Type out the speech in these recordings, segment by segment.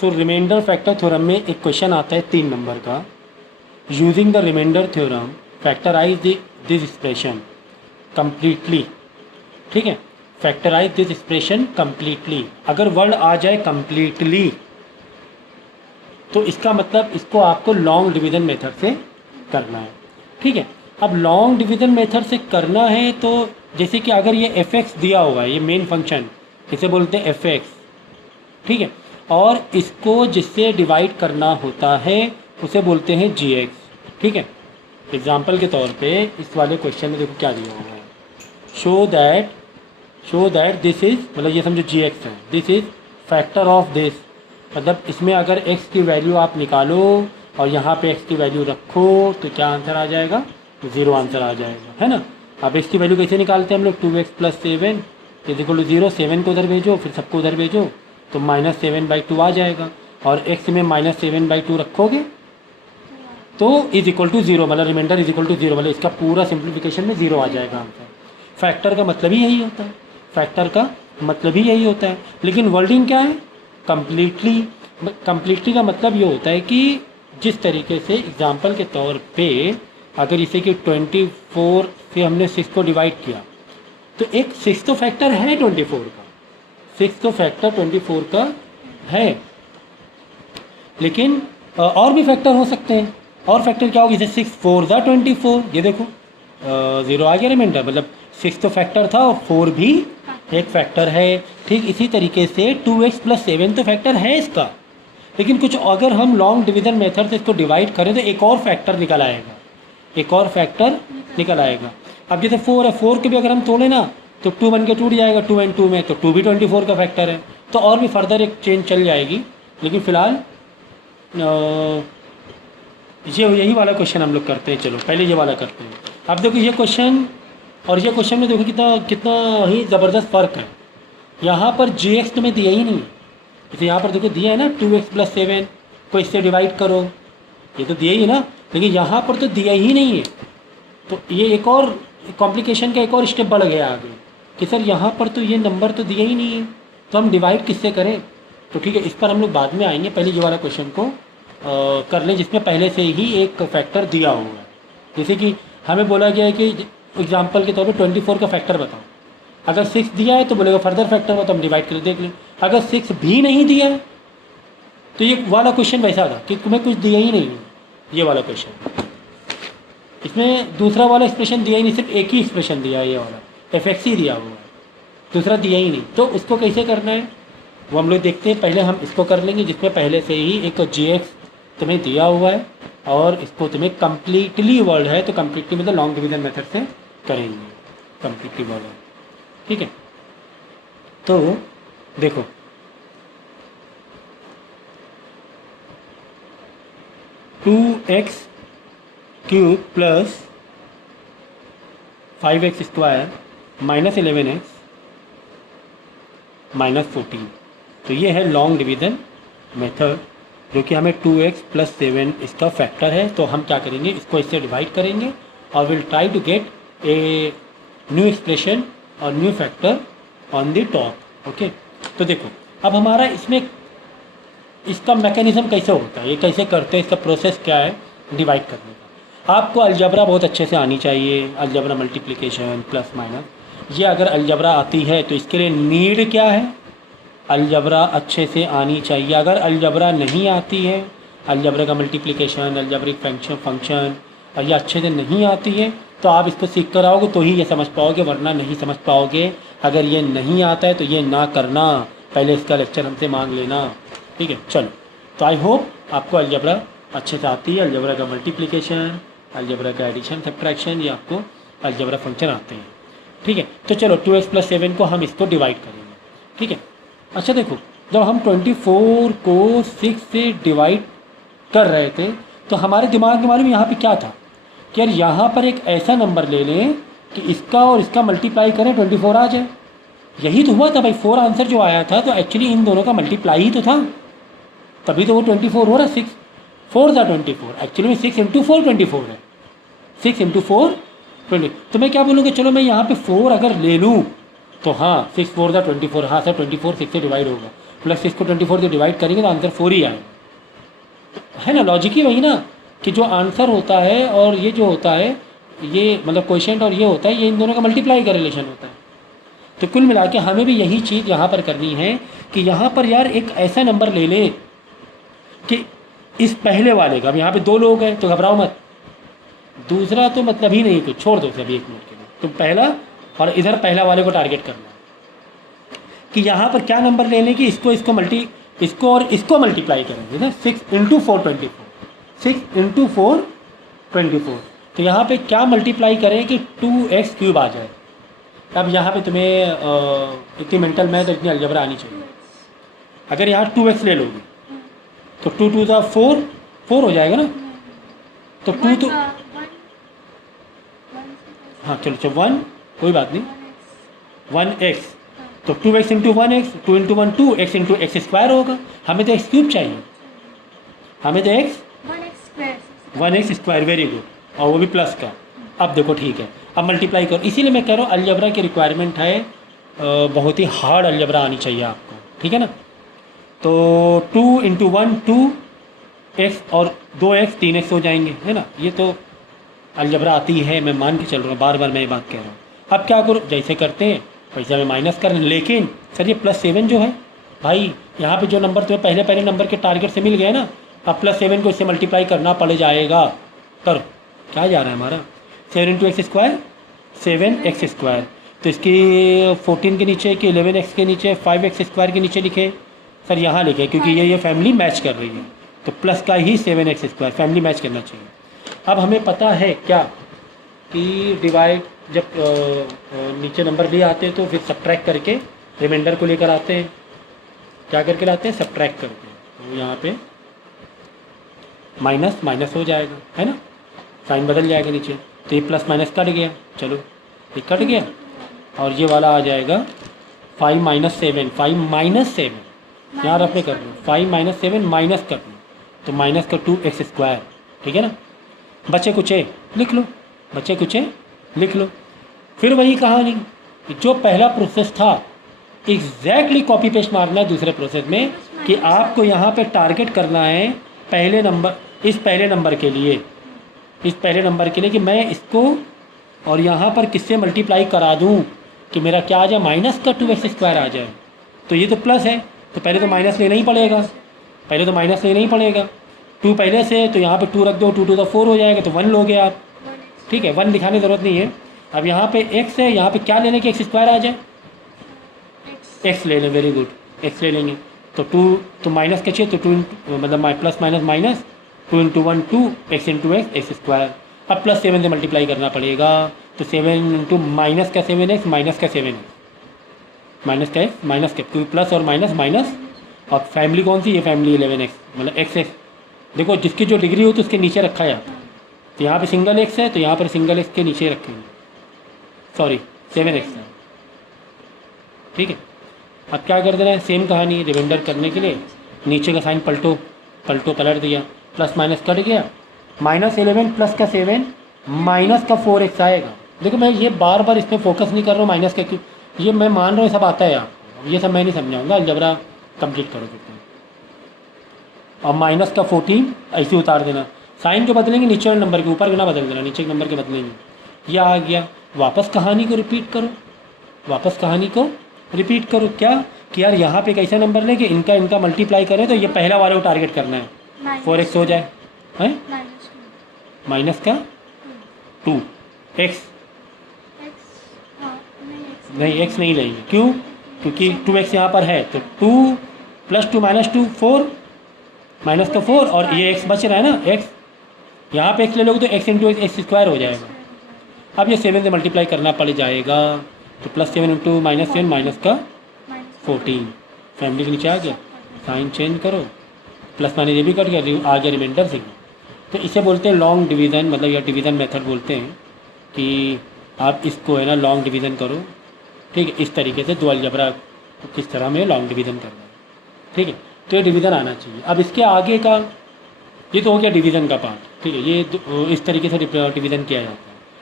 सो reminder factor theorem में एक question आता है 3 नंबर का, using the remainder theorem factorise this expression completely. ठीक है, फैक्टराइज दिस एक्सप्रेशन कंप्लीटली। अगर वर्ड आ जाए कंप्लीटली तो इसका मतलब इसको आपको लॉन्ग डिवीजन मेथड से करना है। ठीक है, अब लॉन्ग डिवीजन मेथड से करना है तो जैसे कि अगर ये एफ एक्स दिया हुआ है, ये मेन फंक्शन, इसे बोलते हैं एफ एक्स। ठीक है, और इसको जिससे डिवाइड करना होता है उसे बोलते हैं जी एक्स। ठीक है, एग्जाम्पल के तौर पे इस वाले क्वेश्चन में देखो क्या दिया हुआ है, शो दैट दिस इज, मतलब ये समझो जी एक्स है, this is factor of this. मतलब इसमें अगर x की वैल्यू आप निकालो और यहाँ पे x की वैल्यू रखो तो क्या आंसर आ जाएगा, 0 आंसर आ जाएगा, है ना। अब x की वैल्यू कैसे निकालते हैं हम लोग, 2x + 7 = 0, 7 को उधर भेजो फिर सबको उधर भेजो तो -7/2 आ जाएगा, और x में -7/2 रखोगे तो = 0, मतलब रिमाइंडर = 0, मतलब इसका पूरा सिंप्लीफिकेशन में 0 आ जाएगा आंसर। फैक्टर का मतलब ही यही होता है, फैक्टर का मतलब ही यही होता है। लेकिन वर्डिंग क्या है, कंप्लीटली। कंप्लीटली का मतलब ये होता है कि जिस तरीके से एग्जाम्पल के तौर पे अगर इसे कि 24 से हमने 6 को डिवाइड किया तो एक 6 तो फैक्टर है 24 का, 6 तो फैक्टर 24 का है, लेकिन और भी फैक्टर हो सकते हैं। और फैक्टर क्या होगी, जैसे 6 4 = 24, ये देखो 0 आ गया रिमाइंडर, मतलब 6 तो फैक्टर था और 4 भी एक फैक्टर है। ठीक इसी तरीके से 2x + 7 तो फैक्टर है इसका, लेकिन कुछ अगर हम लॉन्ग डिवीजन मेथड से इसको डिवाइड करें तो एक और फैक्टर निकल आएगा, एक और फैक्टर निकल आएगा। अब जैसे 4 है, 4 के भी अगर हम तोड़े ना तो 2 बन के टूट जाएगा, 2 and 2 में, तो 2 भी 24 का फैक्टर है, तो और भी फर्दर एक चेंज चल जाएगी। लेकिन फ़िलहाल यही वाला क्वेश्चन हम लोग करते हैं। चलो पहले ये वाला करते हैं। अब देखो ये क्वेश्चन और ये क्वेश्चन में देखो कितना ही ज़बरदस्त फ़र्क है। यहाँ पर जी एक्स तुम्हें दिया ही नहीं है, जैसे यहाँ पर देखो दिया है ना 2x + 7 को इससे डिवाइड करो, ये तो दिया ही है ना, लेकिन यहाँ पर तो दिया ही नहीं है। तो ये एक और कॉम्प्लिकेशन का एक और स्टेप बढ़ गया आगे कि सर यहाँ पर तो ये नंबर तो दिया ही नहीं है, तो हम डिवाइड किससे करें। तो ठीक है, इस पर हम लोग बाद में आएंगे, पहले ये वाला क्वेश्चन को कर लें जिसमें पहले से ही एक फैक्टर दिया हुआ है। जैसे कि हमें बोला गया है कि एग्जाम्पल के तौर पे 24 का फैक्टर बताओ, अगर 6 दिया है तो बोलेगा फर्दर फैक्टर बताओ, हम डिवाइड करके देख लें। अगर 6 भी नहीं दिया है तो ये वाला क्वेश्चन वैसा था कि तुम्हें कुछ दिया ही नहीं है, ये वाला क्वेश्चन। इसमें दूसरा वाला एक्सप्रेशन दिया ही नहीं, सिर्फ एक ही एक्सप्रेशन दिया है, ये वाला एफ ही दिया हुआ है, दूसरा दिया ही नहीं। तो इसको कैसे करना है वो हम लोग देखते हैं। पहले हम इसको कर लेंगे जिसमें पहले से ही एक जी तुम्हें दिया हुआ है और इसको तुम्हें कम्प्लीटली वर्ड है, तो कम्प्लीटली मतलब लॉन्ग डिवीजन मेथड से करेंगे, कम्प्लीटली वर्ड है। ठीक है, तो देखो to x cube + 5x² -11x -14, तो ये है लॉन्ग डिवीजन मेथड, जो कि हमें 2x + 7 इसका फैक्टर है। तो हम क्या करेंगे, इसको इससे डिवाइड करेंगे और will try to get a new expression और new factor on the top. Okay, तो देखो अब हमारा इसमें इसका मैकेनिज्म कैसे होता है, ये कैसे करते हैं, इसका प्रोसेस क्या है डिवाइड करने का। आपको अलजबरा बहुत अच्छे से आनी चाहिए, अलजबरा मल्टीप्लिकेशन प्लस माइनस। ये अगर अलजबरा आती है तो इसके लिए नीड क्या है, अलजबरा अच्छे से आनी चाहिए। अगर अलजबरा नहीं आती है, अलजबरा का मल्टीप्लिकेशन, अलजबरिक फंक्शन और ये अच्छे से नहीं आती है तो आप इसको सीख कर आओगे तो ही ये समझ पाओगे, वरना नहीं समझ पाओगे। अगर ये नहीं आता है तो ये ना करना, पहले इसका लेक्चर हमसे मांग लेना। ठीक है, चलो, तो आई होप आपको अलजबरा अच्छे से आती है, अलजबरा का मल्टीप्लिकेशन, अलजबरा का एडिशन सब्ट्रैक्शन, ये आपको अलजबरा फंक्शन आते हैं। ठीक है, तो चलो 2x + 7 को हम इसको डिवाइड करेंगे। ठीक है, अच्छा देखो, जब हम 24 को 6 से डिवाइड कर रहे थे तो हमारे दिमाग में मालूम यहाँ पे क्या था कि यार यहाँ पर एक ऐसा नंबर ले लें कि इसका और इसका मल्टीप्लाई करें 24 आ जाए। यही तो हुआ था भाई, 4 आंसर जो आया था तो एक्चुअली इन दोनों का मल्टीप्लाई ही तो था, तभी तो वो 24 हो रहा है। 6 4 = 24, एक्चुअली में 6 × 4 24 है, 6 × 4 20। तो मैं क्या बोलूँगा, चलो मैं यहाँ पे 4 अगर ले लूँ तो हाँ 6 4 ज़ा 24, हाँ सर 24 6 से डिवाइड होगा, प्लस 6 को 24 से डिवाइड करेंगे तो आंसर 4 ही आएगा, है ना। लॉजिक ही वही ना कि जो आंसर होता है और ये जो होता है, ये मतलब क्वेश्चन और ये होता है, ये इन दोनों का मल्टीप्लाई का रिलेशन होता है। तो कुल मिला के हमें भी यही चीज़ यहाँ पर करनी है कि यहाँ पर यार एक ऐसा नंबर ले ले कि इस पहले वाले का, अब यहाँ पे 2 लोग हैं तो घबराओ मत, दूसरा तो मतलब ही नहीं, कुछ छोड़ दो सभी एक मिनट के लिए, तुम पहला और इधर पहला वाले को टारगेट करना कि यहाँ पर क्या नंबर ले लें कि इसको और इसको मल्टीप्लाई करेंगे ना, 6 इंटू 4 24, 6 इंटू 4 24, तो यहाँ पे क्या मल्टीप्लाई करें कि 2x क्यूब आ जाए। अब यहाँ पे तुम्हें इतनी मेंटल मैथ इतनी अलजबरा आनी चाहिए। अगर यहाँ 2x ले लोगे तो 2 2 ज़ा 4 4 हो जाएगा ना, तो 2 तो हाँ चलो 1 कोई बात नहीं, 1x तो 2x into 1x, 2 into 1 2, x into x square होगा। हमें तो एक्स क्यूब चाहिए, हमें तो one x square, very good, और वो भी प्लस का। अब देखो ठीक है, अब मल्टीप्लाई करो, इसीलिए मैं कह रहा हूँ अलजबरा की रिक्वायरमेंट है, बहुत ही हार्ड अलजबरा आनी चाहिए आपको, ठीक है ना। तो 2 इंटू 1 2x और 2x 3x हो जाएंगे, है ना। ये तो अलजबरा आती है, मैं मान के चल रहा हूँ, बार बार मैं ये बात कह रहा हूँ। अब क्या करो, जैसे करते हैं पैसा में माइनस कर, लेकिन सर ये +7 जो है भाई, यहाँ पे जो नंबर तुम्हें पहले नंबर के टारगेट से मिल गया ना, अब +7 को इससे मल्टीप्लाई करना पड़ जाएगा। करो, क्या जा रहा है हमारा 7 into x square 7x square, तो इसकी 14 के नीचे कि 11x के नीचे 5x स्क्वायर के नीचे लिखे, सर यहाँ लिखे क्योंकि ये फैमिली मैच कर रही है, तो प्लस का ही 7x स्क्वायर फैमिली मैच करना चाहिए। अब हमें पता है क्या कि डिवाइड जब नीचे नंबर लिए आते हैं तो फिर सब्ट्रैक्ट करके रिमाइंडर को लेकर आते हैं, क्या करके लाते हैं, सब्ट्रैक्ट करके, तो यहाँ पे माइनस माइनस हो जाएगा, है ना, साइन बदल जाएगा नीचे, तो ये प्लस माइनस कट गया, चलो ये कट गया, और ये वाला आ जाएगा 5 - 7, 5 - 7 यहाँ रखने कर लो, 5 - 7 माइनस कर लो, तो माइनस का 2x स्क्वायर, ठीक है ना। बच्चे कुछ लिख लो, बच्चे कुछ लिख लो। फिर वही कहानी, जो पहला प्रोसेस था एग्जैक्टली कॉपी पेस्ट मारना है दूसरे प्रोसेस में, कि आपको यहाँ पे टारगेट करना है पहले नंबर, इस पहले नंबर के लिए, इस पहले नंबर के लिए कि मैं इसको और यहाँ पर किससे मल्टीप्लाई करा दूँ कि मेरा क्या आ जाए, माइनस का 2x स्क्वायर आ जाए। तो ये तो प्लस है, तो पहले तो माइनस लेना ही पड़ेगा, पहले तो माइनस लेना ही पड़ेगा। 2 पहले से, तो यहाँ पे 2 रख दो, 2 2 4 हो जाएगा, तो 1 लोगे आप, ठीक है, 1 दिखाने की ज़रूरत नहीं है। अब यहाँ पे x है, यहाँ पे क्या लेने की x स्क्वायर आ जाए, x ले लें, वेरी गुड, x ले लेंगे, तो 2 तो माइनस का चाहिए, तो 2 मतलब plus minus minus 2 into 1 2 x into x square. अब +7 से मल्टीप्लाई करना पड़ेगा, तो 7 इंटू माइनस का 7x माइनस का 7x माइनस का x माइनस का, क्योंकि प्लस और माइनस माइनस, और फैमिली कौन सी, ये फैमिली 11x मतलब x। देखो जिसकी जो डिग्री हो तो उसके नीचे रखा जाता है, तो यहाँ पे सिंगल x है, तो यहाँ पर सिंगल x के नीचे रखेंगे, सॉरी 7x है, ठीक है। अब क्या कर देना है, सेम कहानी रिमाइंडर करने के लिए, नीचे का साइन पलट दिया, प्लस माइनस कट गया, -11 प्लस का 7 माइनस का 4x आएगा। देखो मैं ये बार बार इसमें फोकस नहीं कर रहा हूँ माइनस का, क्यों, ये मैं मान रहा हूँ सब आता है आपको, ये सब मैं नहीं समझाऊंगा, अलजबरा कंप्लीट करो फिर। और माइनस का 14 ऐसे उतार देना, साइन जो बदलेंगे नीचे वाले नंबर के, ऊपर के ना बदल देना, नीचे के नंबर के बदलेंगे। ये आ गया, वापस कहानी को रिपीट करो, वापस कहानी को रिपीट करो, क्या कि यार यहाँ पे कैसा नंबर लेके इनका मल्टीप्लाई करें, तो ये पहला वाले को टारगेट करना है, 4x हो जाए, हैं माइनस का 2x, नहीं x नहीं लेंगे, क्यों, क्योंकि 2x यहाँ पर है, तो 2 + 2 - 2 4 माइनस का 4, और ये x बच रहा है ना, x यहाँ पे x ले लोगे तो x इंटू एक्स स्क्वायर हो जाएगा। अब ये 7 से मल्टीप्लाई करना पड़ जाएगा, तो +7 इंटू -7 माइनस का 14, फैमिली के नीचे आ गया, साइन चेंज करो, प्लस माइनस ये भी कट गया, आ गया रिमाइंडर से। तो इसे बोलते हैं लॉन्ग डिवीज़न, मतलब या डिवीज़न मेथड बोलते हैं, कि आप इसको है ना लॉन्ग डिवीज़न करो, ठीक है, इस तरीके से दो अलजबरा किस तरह में लॉन्ग डिवीज़न करना है, ठीक है, तो ये डिवीज़न आना चाहिए। अब इसके आगे का ये तो हो गया डिवीज़न का पार्ट, ठीक है, ये इस तरीके से डिवीज़न किया जाता है।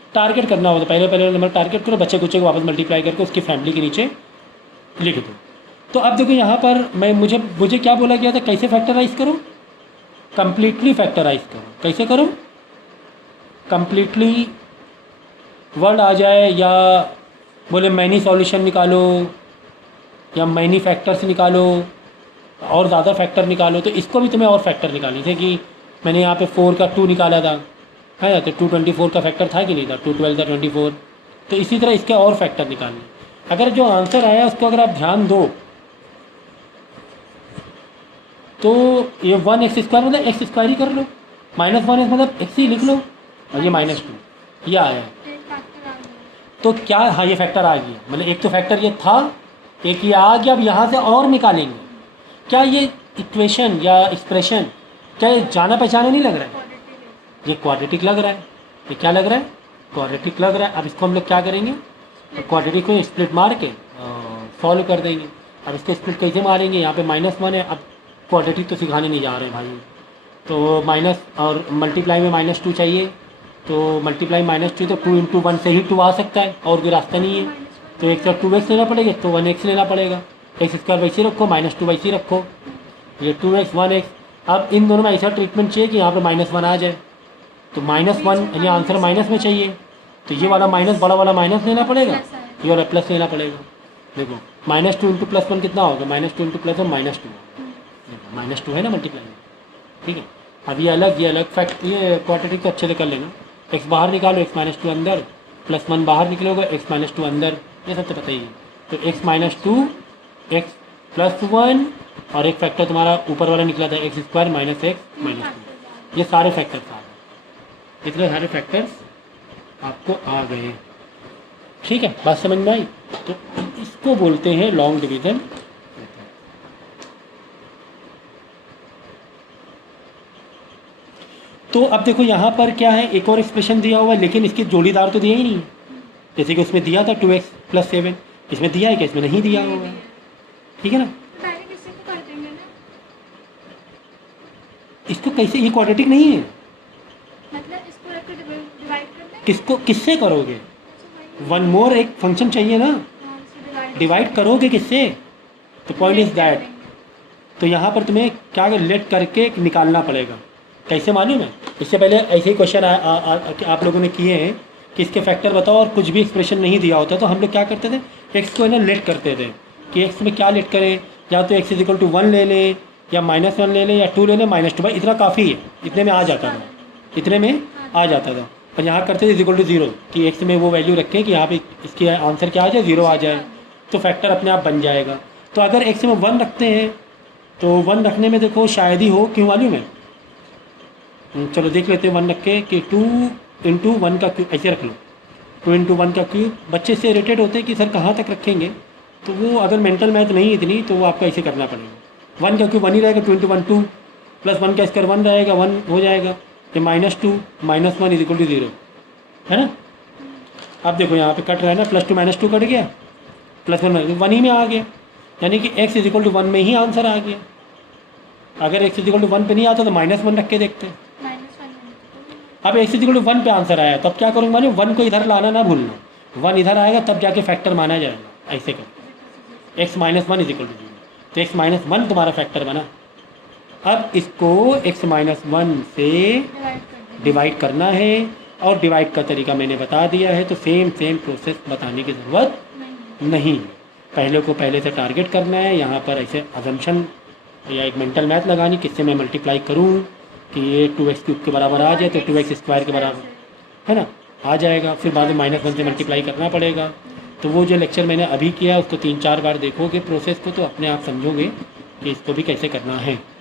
टारगेट करना हो तो पहले पहले नंबर टारगेट करो, बच्चे कुच्चे को वापस मल्टीप्लाई करके उसकी फैमिली के नीचे लिख दो। तो अब देखो यहाँ पर मैं मुझे क्या बोला गया था, कैसे फैक्टराइज करो, कंप्लीटली फैक्टराइज करो। कैसे करो, कंप्लीटली वर्ड आ जाए या बोले मैनी सॉल्यूशन निकालो या मैनी फैक्टर्स निकालो और ज़्यादा फैक्टर निकालो, तो इसको भी तुम्हें और फैक्टर निकालनी थे कि मैंने यहाँ पे 4 का 2 निकाला था, है तो 224 का फैक्टर था कि नहीं था, 2 12 था 24। तो इसी तरह इसके और फैक्टर निकालने। अगर जो आंसर आया उसको अगर आप ध्यान दो तो ये 1x² मतलब x² ही कर लो, -1x मतलब x ही लिख लो, और ये -2 ये आया। तो क्या, हाँ ये फैक्टर आ गया, मतलब एक तो फैक्टर ये था, एक ये आ गया। अब यहाँ से और निकालेंगे। क्या ये इक्वेशन या एक्सप्रेशन क्या ये जाना पहचाना नहीं लग रहा है, ये क्वाड्रेटिक लग रहा है। ये क्या लग रहा है, क्वाड्रेटिक लग रहा है। अब इसको हम लोग क्या करेंगे, क्वाड्रेटिक को स्प्लिट मार के सॉल्व कर देंगे। अब इसको स्प्लिट कैसे मारेंगे, यहाँ पे -1 है। अब क्वाड्रेटिक तो सिखाने नहीं जा रहे हैं भाई, तो माइनस और मल्टीप्लाई में -2 चाहिए, तो मल्टीप्लाई -2 तो 2 × 1 से ही 2 आ सकता है, और कोई रास्ता नहीं है। तो एक तो 2x लेना पड़ेगा, तो 1x लेना पड़ेगा। x² वैसे रखो, -2 वैसे रखो, ये 2x 1x। अब इन दोनों में ऐसा ट्रीटमेंट चाहिए कि यहाँ पे -1 आ जाए, तो -1 यानी आंसर माइनस में चाहिए, तो ये वाला माइनस, बड़ा वाला माइनस लेना पड़ेगा, ये वाला प्लस लेना पड़ेगा। देखो -2 × +1 कितना होगा, -2 × +1 -2, -2 है ना मल्टीप्लाई में, ठीक है। अब ये अलग फैक्ट, ये क्वाड्रेटिक को अच्छे से कर लेना। x बाहर निकालो, x -2 अंदर, +1 बाहर निकलोगे, x -2 अंदर, ये सब तो पता ही है। तो x -2 x +1 और एक फैक्टर तुम्हारा ऊपर वाला निकला था x² - x -2, ये सारे फैक्टर्स आ गए, इतने सारे फैक्टर्स आपको आ गए, ठीक है। बात समझ में आई। तो इसको बोलते हैं लॉन्ग डिवीजन। तो अब देखो यहाँ पर क्या है, एक और एक्सप्रेशन दिया हुआ है, लेकिन इसके जोड़ीदार तो दिया ही नहीं है। जैसे कि उसमें दिया था 2x + 7, इसमें दिया है कि इसमें नहीं दिया हुआ है, ठीक है ना। इसको कैसे, ये क्वाड्रेटिक नहीं है, मतलब इसको रख के डिवाइड कर दें। किसको किससे करोगे, वन मोर एक फंक्शन चाहिए ना, डिवाइड करोगे किससे, तो पॉइंट इज दैट। तो यहाँ पर तुम्हें क्या लेट करके निकालना पड़ेगा। कैसे मालूम है, इससे पहले ऐसे ही क्वेश्चन आप लोगों ने किए हैं कि इसके फैक्टर बताओ, और कुछ भी एक्सप्रेशन नहीं दिया होता तो हम लोग क्या करते थे, एक्स को है ना लेट करते थे कि एक्स में क्या लेट करें, या तो x = 1 ले लें, या -1 ले लें, या 2 ले लें, -2। भाई इतना काफ़ी है, इतने में आ जाता था, इतने में आ जाता था। और यहाँ करते थे = 0 कि एक्स में वो वैल्यू रखें कि यहाँ पे इसकी आंसर क्या आ जाए, 0 आ जाए, तो फैक्टर अपने आप बन जाएगा। तो अगर एक्स में 1 रखते हैं तो 1 रखने में देखो शायद ही हो, क्यों मालूम है, चलो देख लेते हैं 1 रख के कि 2 × 1 का क्यूब ऐसे रख लो, 2 × 1 का क्यूब। बच्चे से इरिटेट होते हैं कि सर कहाँ तक रखेंगे, तो वो अगर मेंटल मैथ नहीं इतनी तो वो आपको ऐसे करना पड़ेगा। 1 का क्यूब 1 ही रहेगा, 2 × 1 2, +1 का स्क्वायर 1 रहेगा, 1 हो जाएगा, ये -2 -1 = 0, है ना। अब देखो यहाँ पे कट रहा है ना, +2 -2 कट गया, +1 1 ही में आ गया, यानी कि x = 1 में ही आंसर आ गया। अगर x = 1 पे नहीं आता तो -1 रख के देखते हैं। अब x = 1 पे आंसर आया, तब क्या करूँगा, मानिए 1 को इधर लाना ना भूलना, 1 इधर आएगा तब जाके फैक्टर माना जाएगा, ऐसे कर x - 1 = 0, तो x - 1 तुम्हारा फैक्टर बना। अब इसको x - 1 से डिवाइड करना है, और डिवाइड का तरीका मैंने बता दिया है, तो सेम प्रोसेस बताने की ज़रूरत नहीं। पहले को पहले से टारगेट करना है, यहाँ पर ऐसे अजम्पशन या एक मेंटल मैथ लगानी, किससे मैं मल्टीप्लाई करूँ कि ये 2x³ के बराबर आ जाए, तो 2x² के बराबर है ना आ जाएगा। फिर बाद में -1 से मल्टीप्लाई करना पड़ेगा। तो वो जो लेक्चर मैंने अभी किया उसको 3-4 बार देखोगे प्रोसेस को, तो अपने आप समझोगे कि इसको भी कैसे करना है।